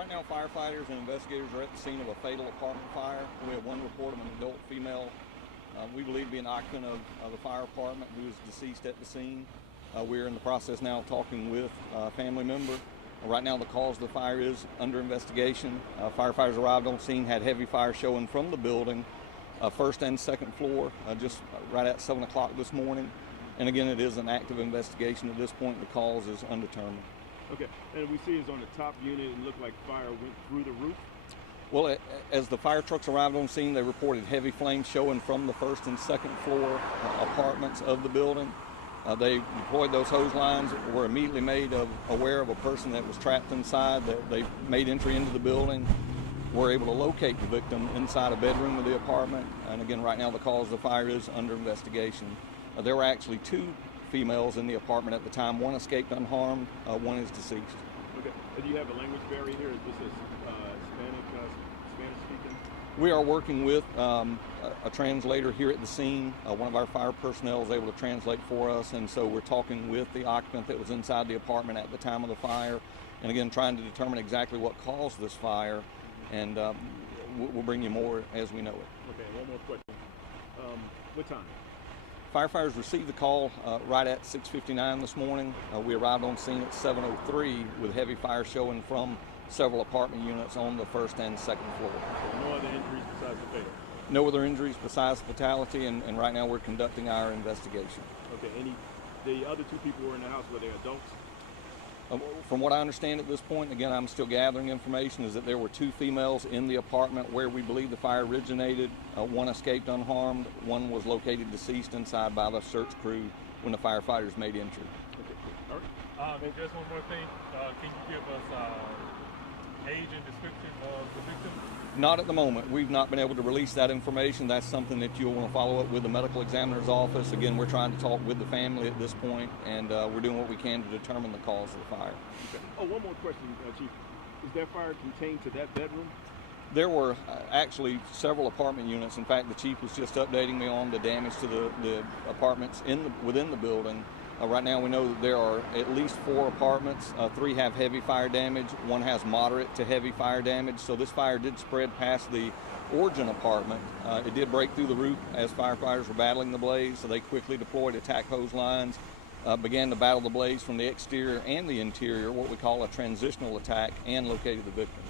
Right now, firefighters and investigators are at the scene of a fatal apartment fire. We have one report of an adult female we believe to be an occupant of the fire apartment who is deceased at the scene. We're in the process now of talking with a family member. Right now, the cause of the fire is under investigation. Firefighters arrived on scene, had heavy fire showing from the building, first and second floor, just right at 7 o'clock this morning. And again, it is an active investigation at this point. The cause is undetermined. Okay, and we see it's on the top unit and looked like fire went through the roof. Well, as the fire trucks arrived on scene, they reported heavy flames showing from the first and second floor apartments of the building. They deployed those hose lines, were immediately made aware of a person that was trapped inside. They made entry into the building, were able to locate the victim inside a bedroom of the apartment. And again, right now the cause of the fire is under investigation. There were actually two females in the apartment at the time. One escaped unharmed, one is deceased. Okay, do you have a language barrier here? Is this Spanish speaking? We are working with a translator here at the scene. One of our fire personnel is able to translate for us, and so we're talking with the occupant that was inside the apartment at the time of the fire, and again trying to determine exactly what caused this fire, and we'll bring you more as we know it. Okay, one more question. What time? Firefighters received the call right at 6:59 this morning. We arrived on scene at 7:03 with heavy fire showing from several apartment units on the first and second floor. No other injuries besides the fatal? No other injuries besides fatality, and right now we're conducting our investigation. Okay, the other two people who were in the house, were they adults? From what I understand at this point, again, I'm still gathering information, is that there were two females in the apartment where we believe the fire originated. One escaped unharmed. One was located deceased inside by the search crew when the firefighters made entry. Okay, all right. Just one more thing. Can you give us age and description of the victim? Not at the moment. We've not been able to release that information. That's something that you'll want to follow up with the medical examiner's office. Again, we're trying to talk with the family at this point, and we're doing what we can to determine the cause of the fire. Okay. Oh, one more question, Chief. Is that fire contained to that bedroom? There were actually several apartment units. In fact, the chief was just updating me on the damage to the apartments within the building. Right now we know that there are at least 4 apartments. 3 have heavy fire damage. 1 has moderate to heavy fire damage. So this fire did spread past the origin apartment. It did break through the roof as firefighters were battling the blaze. So they quickly deployed attack hose lines, began to battle the blaze from the exterior and the interior, what we call a transitional attack, and located the victim.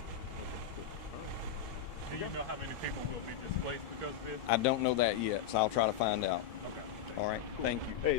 Do you know how many people will be displaced because of this? I don't know that yet, so I'll try to find out. Okay. All right, thank you. Hey.